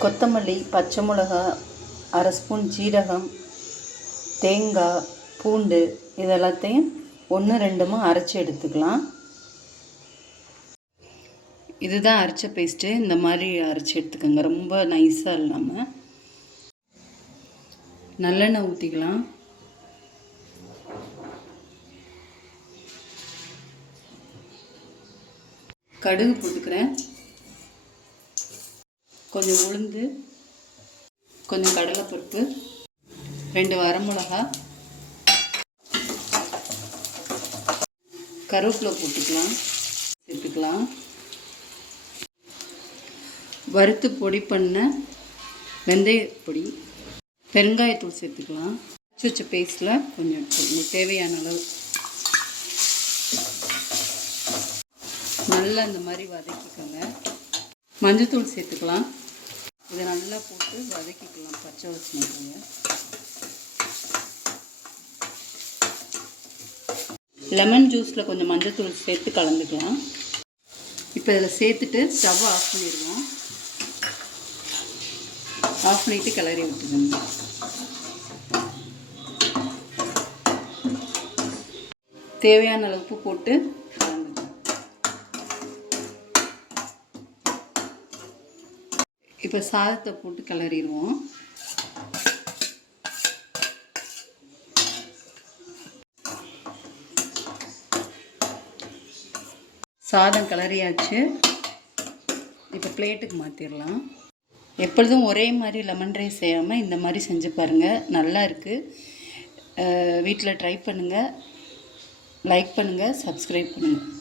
கொத்தமல்லி, பச்சை மிளகா, அரை ஸ்பூன் ஜீரகம், தேங்காய், பூண்டு இதெல்லாத்தையும் 1-2 அரைச்சி எடுத்துக்கலாம். இதுதான் அரைச்ச பேஸ்ட்டு. இந்த மாதிரி அரைச்சி எடுத்துக்கோங்க, ரொம்ப நைஸாக இல்லாமல். நல்லெண்ணெய் ஊற்றிக்கலாம். கடுகு போட்டுக்கிறேன், கொஞ்சம் உளுந்து, கொஞ்சம் கடலைப்பருப்பு, 2 வரமிளகா, கருவேப்பிலை போட்டுக்கலாம், சேர்த்துக்கலாம். வறுத்து பொடி பண்ண வெந்தயப்பொடி, பெருங்காயத்தூள் சேர்த்துக்கலாம். அரைச்சி வச்ச பேஸ்ட்டில் கொஞ்சம் எடுத்துக்கணும், தேவையான அளவு. நல்லா இந்த மாதிரி வதக்கிக்கோங்க. மஞ்சத்தூள் சேர்த்துக்கலாம். இதை நல்லா போட்டு வதக்கிக்கலாம், பச்சை வாசனை போக. லெமன் ஜூஸில் கொஞ்சம் மஞ்சத்தூள் சேர்த்து கலந்துக்கலாம். இப்போ இதில் சேர்த்துட்டு ஸ்டவ் ஆஃப் பண்ணிடுவோம். ஆஃப் பண்ணிவிட்டு கிளறி விட்டுக்கோங்க. தேவையான அளவு உப்பு போட்டு கலந்துக்கலாம். இப்போ சாதத்தை போட்டு கிளறிடுவோம். சாதம் கிளறியாச்சு. இப்போ பிளேட்டுக்கு மாற்றிடலாம். எப்பொழுதும் ஒரே மாதிரி லெமன் ரைஸ் செய்யாமல் இந்த மாதிரி செஞ்சு பாருங்கள், நல்லா இருக்குது. வீட்டில் ட்ரை பண்ணுங்கள், லைக் பண்ணுங்கள், சப்ஸ்கிரைப் பண்ணுங்கள்.